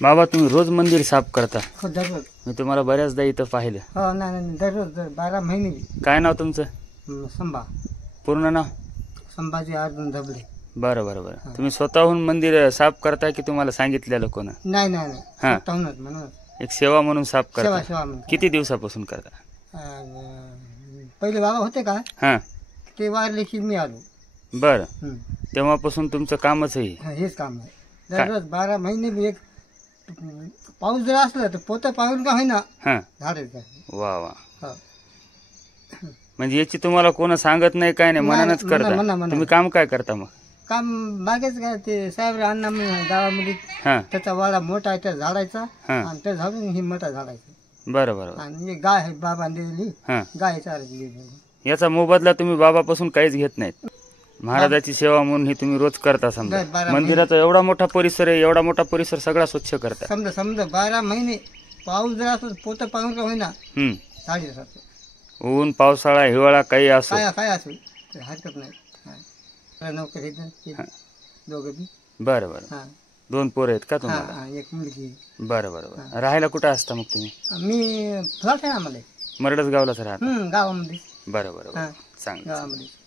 बाबा तुम्ही रोज मंदिर साफ करता? हो दररोज. मी तुम्हाला बऱ्याचदा इथं पाहिलं. हो नाही दररोज 12 महिने. काय नाव तुमचं? संभा. पूर्ण नाव? संभाजी अर्जुन धबले. बरं बरं बरं. तुम्ही स्वतःहून मंदिर साफ करता की तुम्हाला सांगितलेलं कोण? नाही नाही हां. स्वतःहूनच म्हणून. एक सेवा म्हणून साफ करता? सेवा म्हणून. किती दिवसापासून करता? पहिले बाबा होते का हां. ते वारले की मी आलो. बरं. तेव्हापासून तुमचं कामच आहे हेच काम आहे. दररोज 12 महिने. एक पाऊस जर असला तर पोतं पाहून का होईना हां. झाडायचं. वा वा. हो. म्हणजे याची तुम्हाला कोण सांगत नाही काय नाही, मनानच करता? तुम्ही काम काय करता मग? काम बागेच काय ते साहेब अण्णा गावामध्ये हां. त्याचा वाडा मोठा आहे त्या झाडायचा हां. आणि त्या झाडून ही मोठा झाडायचा. बरं बरं. आणि एक गाय आहे बाबा दिलेली. हां. गाय चारायची. याचा मोबदला तुम्ही बाबापासून काहीच घेत नाहीत? महाराजाची सेवा म्हणून ही तुम्ही रोज करता समजा? 12 मंदिराचा एवढा मोठा परिसर आहे, एवढा मोठा परिसर सगळा स्वच्छ करता? समजा 12 महिने पाऊस जर असला पोतं पाहून का होईना झाडायचं. ऊन पावसाळा हिवाळा काही असो काय असेल हरकत नाही. नोकरी दोघं बी. बरं बरं. 2 पोरं आहेत का तुम्हाला? एक मुलगी. बरं बरं बरं. राहायला कुठं असता मग तुम्ही? मी फ्लॅट आहे आम्हाला. मरडच गावलाच राहता? गावामध्ये. बरं बरं बरं. चांगलं. गावामध्ये.